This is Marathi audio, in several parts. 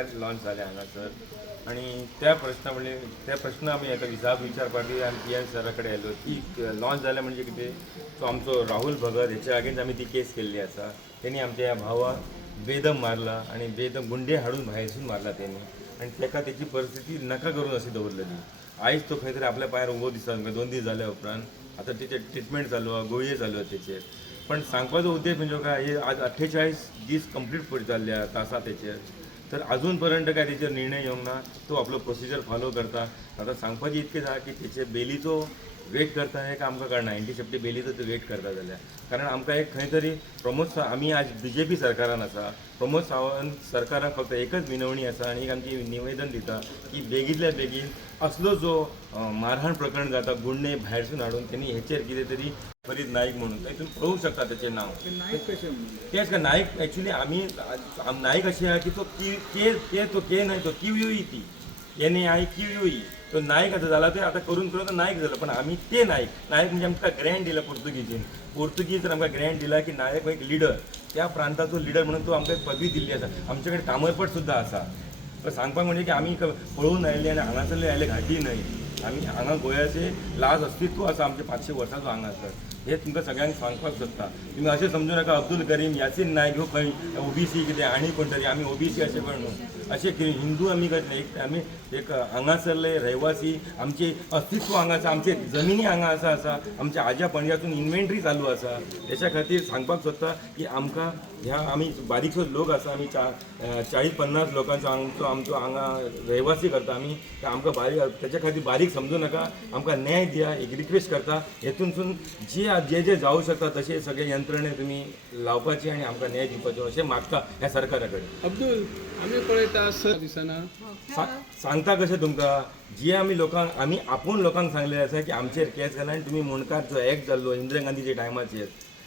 बाहेर लॉन्च झाले हांगासर आणि त्या प्रश्न आमी आता जाब विचारपाक आमी पी एस सराकडे आयलो की लॉन्च झाले म्हणजे कितें तो आमचो राहुल भगत हेच्या अगेन्स्ट आमी ती केस केल्ली आसा. त्यांनी आमच्या ह्या भावाक बेदम मारला आणि बेदम गुंडे हाडून भायरसून मारला त्यांनी आणि ताका त्याची परिस्थिती नाका करून अशी दवरलेली. आयज तो खंय तरी आपल्या पांयार उबो दिसता 2 दीस जाल्या उपरांत आता त्याचे ट्रिटमेंट चालू आहे, गोळये चालू आहेत त्याचेर. पण सांगपाचो उद्देश म्हणजे काय, हे आज 48 दीस कंप्लीट पडत जाल्ले आसा तेचेर, तर अजूनपर्यंत काय तेचेर निर्णय येवंक ना. तो आपलो प्रोसिजर फॉलो करता. आता सांगपाचें इतकें आसा की तेचे बेलीचो वेट करता हें आमकां कळना. 90 बेलीचो तो वेट करता जाल्यार, कारण आमकां एक खंय तरी आमी आज BJP सरकारान आसा. प्रमोद सावंत सरकाराक फक्त एकच विनवणी आसा आणि एक आमची निवेदन दिता की बेगींतल्या बेगीन असलो जो मारहाण प्रकरण जाता, गुंडे भायरसून हाडून त्यांनी हेचेर कितें तरी फरीद नाईक म्हणून तुम्ही पळोवंक शकता तेचें नांव. तेच का नाईक एक्चुअली आमी नाईक अशें आहा की तो के न्हय, तो किव्यूई ती NAI किव्यूई तो नायक आता झाला. ते आता करून तो नायक झाला. पण आम्ही ते नायक म्हणजे आमकां ग्रँड दिला पोर्तुगीज तर आमकां ग्रँड दिला की नायक एक लिडर, त्या प्रांताचो लिडर म्हणून तो आमकां एक पदवी दिल्ली आसा. आमचे कडेन कामरपट सुद्दां आसा. पण सांगपाक म्हणजे की आमी पळोवन आयले आनी हांगासरले आयले घाटी न्हय. आमी हांगा गोंयाचे लाज अस्तित्व आसा आमचे 500 वर्सांचो हांगासर. हे तुमकां सगळ्यांक सांगपाक सोदता. तुमी अशें समजू नाका अब्दुल करीम यासीन नायक ह्यो खंय OBC कितें आनी कोण तरी आमी OBC अशें कोण न्हू. अशें कितें हिंदू आमी करता. आमी एक हांगासरले रहिवासी, आमचे अस्तित्व हांगा आसा, आमचे जमिनी हांगा आसा, आमच्या आज्या पणज्यातून इन्व्हेंटरी चालू आसा. तेच्या खातीर सांगपाक सोदता की आमकां ह्या आमी बारीकसो लोक आसा, आमी 40-50 लोकांचो आमचो हांगा रहिवासी करता आमी. आमकां बारीक तेच्या खातीर बारीक समजू नाका. आमकां न्याय दिया एक रिक्वेस्ट करता. हेतूनसून जे जावं शकता तशे सगळे यंत्रणे तुमी लावपाची आणि आमकां न्याय दिवपाचो अशें मागता ह्या सरकारा कडेन. अब्दुल, आमी पळयता दिसना सांगता कशें तुमकां, जे आमी आपूण लोकांक सांगले आसा की आमचेर केस घाला आनी तुमी मुणकार जो एक्ट जाल्लो इंदिरा गांधीच्या टायमाचेर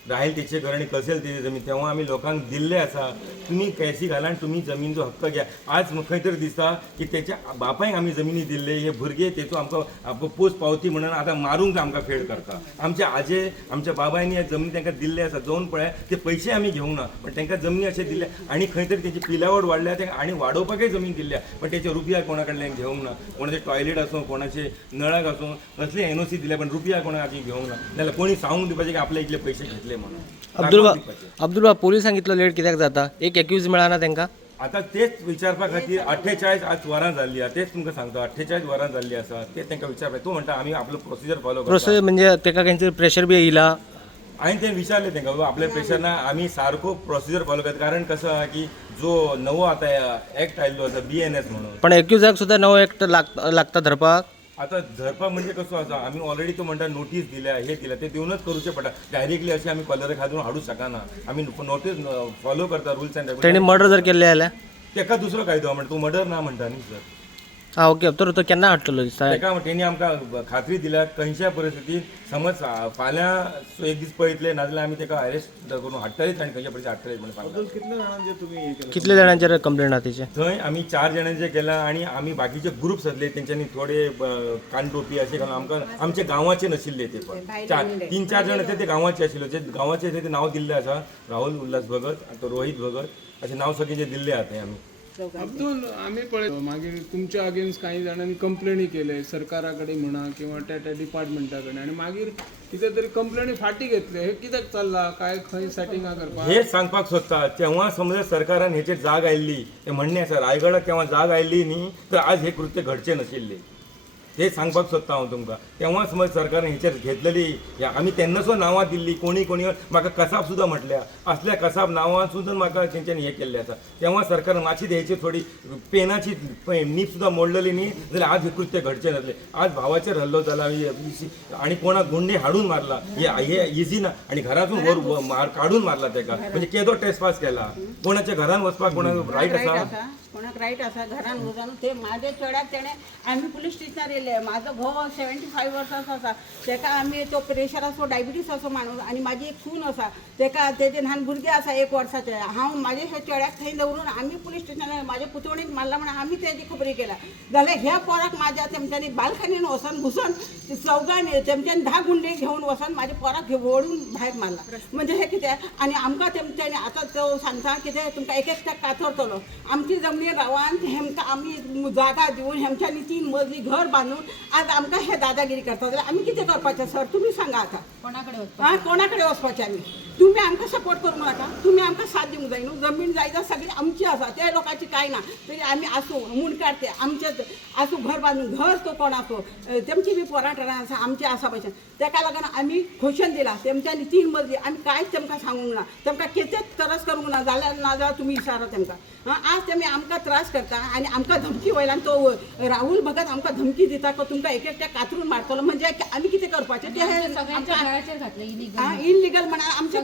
राहील तेचे घर आणि कसेल तेची जमीन तेव्हा आम्ही लोकांक दिल्ले आसा. तुम्ही केसी घाला आणि तुम्ही जमीनचो हक्क घ्या. आज खंय तरी दिसता की त्याच्या बापायक आमी जमिनी दिल्ले, हे भुरगे तेचो आमकां पोस्ट पावती म्हणून आतां मारूंक आमकां फेड करता. आमच्या आजे आमच्या बाबायनी हे जमनी तांकां दिल्ले आसा. जावन पळय ते पयशे आमी घेवंक ना, पण तांकां जमनी अशें दिल्ले आणि खंय तरी तेची पिलावड वाडल्या ते आनी वाडोवपाकय जमीन दिल्या, पण तेचे रुपया कोणा कडल्यान घेवंक ना. कोणाचे टॉयलेट आसूं, कोणाचे नळाक आसूं, कसली NOC दिल्या, पण रुपया कोणाक घेवंक ना. नाल्यार कोणी सांगूंक दिवपाचे की आपले इतले पयशे घेतले म्हणून. अब्दुल पोलिसांक इतलो लेट कित्याक जाता? एक एक्यूज मेळना तांकां. आता तेच विचारपा खातीर 48 आज वरां जाल्ली आसा. तेच तुमकां सांगता 48 वरां जाल्ली आसा. ते तांकां विचारपा. तूं म्हणटा आमी आपलो प्रोसिजर फॉलो करता. प्रोसेस म्हणजे ताका खंयतरी प्रेशर बी येयला. हांवें तें विचारलें तांकां, बाबा आपल्या प्रेशर ना, आमी सारको प्रोसिजर फॉलो करता. कारण कसं आहा की जो नवो आतां एक्ट आयिल्लो आसा BNS म्हणून, पण एक्युजाक सुद्दां नवो एक्ट लागता धरपाक. आता धरपाक म्हणजे कसो आसा, आमी ऑलरेडी तो म्हणटा नोटीस दिल्या, हे दिल्या, ते दिवनच करूचे पडटा. डायरेक्टली अशें आमी कलर घालून हाडूं शकना. आमी नोटीस फॉलो करता रुल्स अँड तेणी मर्डर जर केल्ले जाल्यार तेका दुसरो कायदो म्हणटा. तूं मर्डर ना म्हणटा न्ही सर. हां ओके. तर तो केन्ना हाडटलो दिसता? तेका तेणी आमकां खात्री दिल्या खंयच्या परिस्थितीत समज फाल्यां एक दीस पळयतले नाजाल्यार आमी तेका अरेस्ट करून हाडटलेच आणि खंयच्या परिस्थितीत हाडटलेच म्हणून सांगता. कितले जाणांचेर कंप्लेंट आहा तेचे? थंय आमी 4 जाणांचे केला आणि आमी बाकीचे ग्रुप सदले, तेंच्यांनी थोडे कानटोपी अशें घालून आमकां आमचे गांवाचे नाशिल्ले ते. पण 3-4 जाण ते गांवाचे आशिल्ले. जे गांवाचे ते नांव दिल्लें आसा, राहुल उल्हास भगत, रोहित भगत अशें नांव सगळे जे दिल्ले आहा ते आमी. अब्दुल, आमी पळयता मागीर तुमच्या अगेन्स्ट काही जाणांनी कंप्लेनी केले सरकारा कडेन म्हणा किंवा त्या डिपार्टमेंटा कडेन, आणि मागीर कितें तरी कंप्लेनी फाटी घेतले. हे कित्याक चल्ला? काय खंय सेटिंगा करपाक? हेच सांगपाक सोदता. तेव्हा समजा सरकारान हेचेर जाग आयिल्ली, ते म्हणणे आसा रायगडाक केव्हा जाग आयिल्ली न्ही तर आज हे कृत्य घडचे नाशिल्ले. हे सांगपाक सोदता हांव तुमकां. तेव्हा समज सरकारान हेचेर घेतलेली, आमी तेन्नासून नांवां दिल्ली. कोणी म्हाका कसाब सुद्दां म्हटल्या, असल्या कसाब नांवां सुद्दां म्हाका तेंच्यांनी हे केल्लें आसा. तेव्हा सरकारान मातशी हेची थोडी पेनाची नीप सुद्दां मोडलेली न्ही जाल्यार आज हे कृत्य घडचे नासले. आज भावाचेर हल्लो जाला आणि कोणाक गुंडे हाडून मारला, हे इझी ना. आणि घरातून वर काढून मारला तेका. म्हणजे केदो ट्रेसपास केला. कोणाच्या घरान वचपाक कोणाक रायट आसा? कोणाक रायट आसा घरान वचून? ते म्हाज्या चेड्याक तेणें आमी पुलीस स्टेशनार येयले. म्हाजो घोव 75 वर्सांचो आसा. तेका आमी तो प्रेशर आसा, डायबिटीस असो माणूस, आणि म्हाजी एक सून आसा, तेका तेजे ल्हान भुरगे आसा 1 वर्साचे. हांव म्हाजे हे चेड्याक थंय दवरून आमी पुलीस स्टेशनार म्हाज्या पुतवणीक मारला म्हणून आमी तेजी खबरी केला. जाल्यार ह्या पोराक म्हाज्या तेमच्यांनी बालखानीन वचून घुसून चौगांनी तेमच्यांनी 10 गुंडे घेवन वचून म्हाज्या पोराक ओडून भायर मारला. म्हणजे हे कितें? आणि आमकां तेमच्यांनी आतां तो सांगता कितें तुमकां एक कातरतलो. आमची जमनी गावान हेमकां आमी जागा दिवन हेमच्यांनी 3 मजली घर बांदून आज आमकां हे दादागिरी करता जाल्यार आमी कितें करपाचें सर तुमी सांगा आतां कोणाकडे वचपाचें आमी तुमी आमकां सपोर्ट करूंक नाका तुमी आमकां साथ दिवंक जाय न्हू जमीन जायदाद सगळी आमची आसा त्या लोकांची कांय ना तरी आमी आसूं मुणकार ते आमचेच आसूं घर बांदून घर तो कोण आसूं तेमची बी पोरां आसा आमची आसा भशेन तेका लागून आमी खोशन दिला तेमच्यांनी 3 मजली आमी कांयच तेमकां सांगूंक ना तेमकां कितेंच त्रास करूंक ना जाल्यार तुमी विचारा तेमकां आज तेमी आमकां त्रास करता आनी आमकां धमकी वयल्यान तो राहुल भगत आमकां धमकी दिता की तुमकां एक एकट्या कातरून मारतलो म्हणजे आमी कितें करपाचें ते इनलिगल म्हणा आमच्या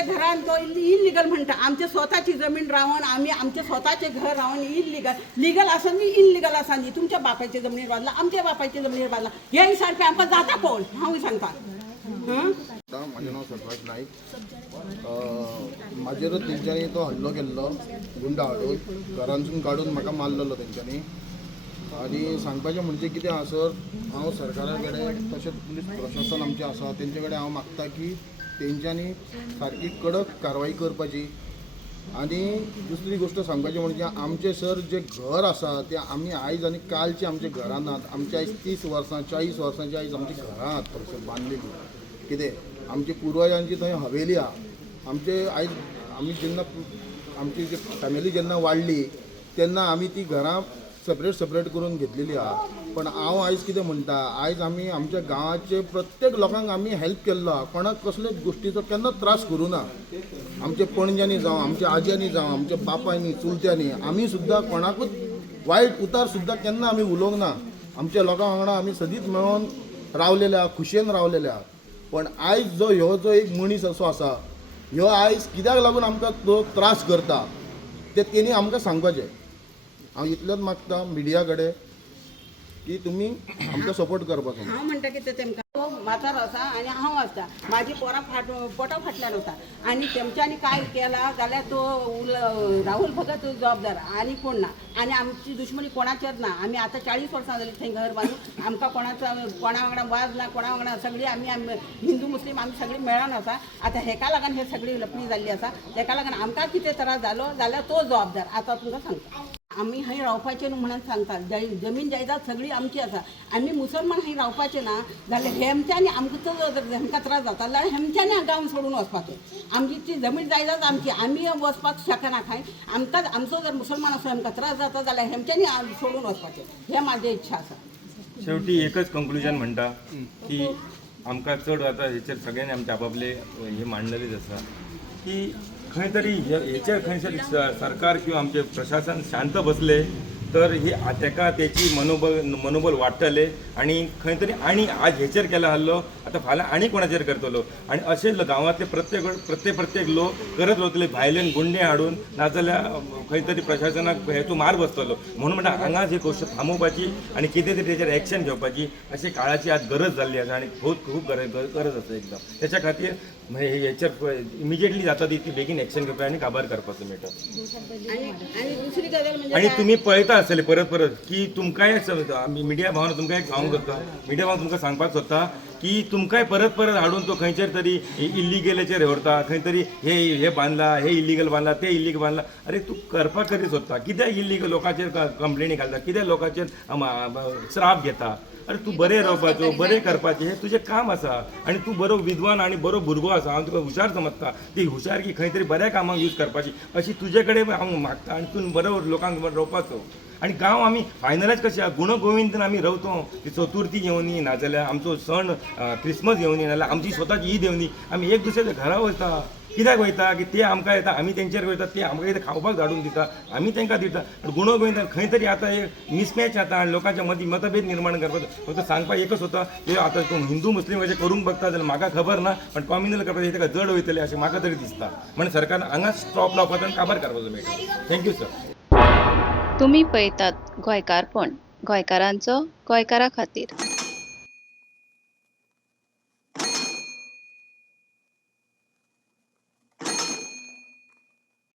घरान तो इनलिगल म्हणटा आमच्या स्वताची जमीन रावन आमी आमचे स्वताचे घर रावन लिगल आसा न्ही इनलिगल आसा न्ही तुमच्या बापायचे जमनीर बांदला आमच्या बापायचे जमनीर बांदला हे सारकें आमकां जाता पळोवन हांव सांगता माझे नाव सतराज नाईक म्हाजेर तेंच्यांनी तो हल्लो केल्लो गुंडा हाडून घरांसून काडून म्हाका मारलेलो तेंच्यांनी आनी सांगपाचें म्हणजे कितें आसा सर हांव सरकारा कडेन तशेंच पुलीस प्रशासन आमचें आसा तेंचे कडेन हांव मागता की तेंच्यांनी सारकी कडक कारवाई करपाची आनी दुसरी गोश्ट सांगपाची म्हणजे आमचें सर जें घर आसा तें आमी आयज आनी कालचे आमचे घरान आहात आमचे आयज 30 वर्सां 40 वर्सांची आयज आमची घरां आहात थंयसर बांदलेली कितें आमची पुर्वजांची थंय हवेली आहा आमचे आयज आमी जेन्ना आमची जी फॅमिली जेन्ना वाडली तेन्ना आमी ती घरां सेपरेट करून घेतलेली आहा पण हांव आयज कितें म्हणटा आयज आमी आमच्या गांवाचे प्रत्येक लोकांक आमी हेल्प केल्लो आहा कोणाक कसलेच गोश्टीचो केन्नाच त्रास करूं ना आमच्या पणज्यांनी जावं आमच्या आज्यांनी जावं आमच्या बापायनी चुलत्यांनी आमी सुद्दां कोणाकूच वायट उतार सुद्दां केन्ना आमी उलोवंक ना आमच्या लोकां वांगडा आमी सदींच मेळोन रावलेले आहा खुशयेन रावलेले आहा पण आयज ह्यो एक मनीस असो आसा ह्यो आयज कित्याक लागून आमकां तो त्रास करता ते तेणी आमकां सांगपाचें हांव इतलेंच मागता मिडिया कडेन की तुमी आमकां सपोर्ट करपाचो हांव म्हणटा की ते तेमकां तो म्हातारो आसा आनी हांव आसता म्हाजी पोरां पोटा फाटल्यान वता आनी तेमच्यांनी काय केला जाल्यार तो राहुल भगत जबाबदार आनी कोण ना आनी आमची दुश्मनी कोणाचेर ना आमी आतां 40 वर्सां जालीं थंय घर बांदून आमकां कोणा वांगडा वाज ना कोणा वांगडा सगळीं आमी हिंदू मुस्लीम आमी सगळीं मेळोन आसा आतां हेका लागून हे सगळी लपणी जाल्ली आसा तेका लागून आमकां कितें त्रास जालो जाल्यार तो जबाबदार आतां तुमकां सांगता आमी हंय रावपाचें न्हू म्हणून सांगतात जमीन जायदाद सगळी आमची आसा आमी मुसलमान हंय रावपाचें ना जाल्यार हेमच्यांनी आमकां जर हेमकां त्रास जाता जाल्यार हेमच्यांनी गांव सोडून वचपाचें आमची ती जमीन जायदाद आमची आमी वचपाक शकना खंय आमकां आमचो जर मुसलमान असो हेमकां त्रास जाता जाल्यार हेमच्यांनी सोडून वचपाचें हें म्हाजें इच्छा आसा शेवटी एकच कंक्लुजन म्हणटा की आमकां चड आतां हेचेर सगळ्यांनी आमचे आपापले हे मांडलेलेच आसा की खंय तरी हेचेर खंयतरी सरकार किंवा आमचे प्रशासन शांत बसले तर ही तेका त्याची मनोबल वाडटले आणि खंय तरी आणि आज हेचेर केला हल्लो आता फाल्यां आनी कोणाचेर करतलो आणि असे गांवांतले प्रत्येक लोक करत रावतले भायल्यान गुंडे हाडून नाजाल्यार खंय तरी प्रशासनाक हेचो मार बसतलो म्हणून म्हणटा हांगाच ही गोश्ट थांबोवपाची आणि कितें तरी तेचेर एक्शन घेवपाची अशी काळाची आज गरज जाल्ली आसा आणि खूप गरज आसा एकदम त्याच्या खातीर हेचेर इमिजिएटली जाता ती बेगीन एक्शन घेवपाक आनी काबार करपाचो मेळटा आनी दुसरी गजाल म्हणजे आणि तुम्ही पळयता आसतले परत की तुमकांय मिडिया भावान तुमकां एक सांगूंक सोदता मिडिया भावान तुमकां सांगपाक सोदता की तुमकांय परत हाडून तो खंयचेर तरी इल्लिगलाचेर व्हरता खंय तरी हे बांदला हे इल्लिगल बांदला ते इल्लिगल बांदला अरे तूं करपाक कधी सोदता कित्याक इल्लिगल लोकांचेर कंप्लेनी घालता कित्याक लोकांचेर श्राप घेता अरे तूं बरें रावपाचो बरें करपाचें हें तुजें काम आसा आनी तूं बरो विद्वान आनी बरो भुरगो आसा हांव तुका हुशार समजता ती हुशारकी खंय तरी बऱ्या कामाक यूज करपाची अशी तुजे कडेन हांव मागता आनी तूं बरो लोकांक रावपाचो आणि गांव आमी फायनलायज कशें आहा गुणगोविंदान आमी रावतो ती चतुर्थी येवनी नाजाल्यार आमचो सण क्रिसमस येवनी नाजाल्यार आमची स्वताची ईद येवनी आमी एक दुसऱ्याच्या घरा वयता कित्याक वयता की ते आमकां येता आमी तेंचेर वयता ते आमकां कितें खावपाक धाडून दिता आमी तेंकां दिता गुणगोविंदान खंय तरी आतां एक मिसमॅच जाता आनी लोकांच्या मदीं मतभेद निर्माण करपाचो फक्त सांगपाक एकच होता की आतां तूं हिंदू मुस्लीम अशें करूंक बघता जाल्यार म्हाका खबर ना पण कॉम्युनल करपाचें तेका जड वयतलें अशें म्हाका तरी दिसता म्हणून सरकारान हांगाच स्टॉप लावपाचो आनी काबार करपाचो मेळटा थँक्यू सर तुम्ही पळयतात गोंयकारपण गोंयकारांचो गोंयकारा खातीर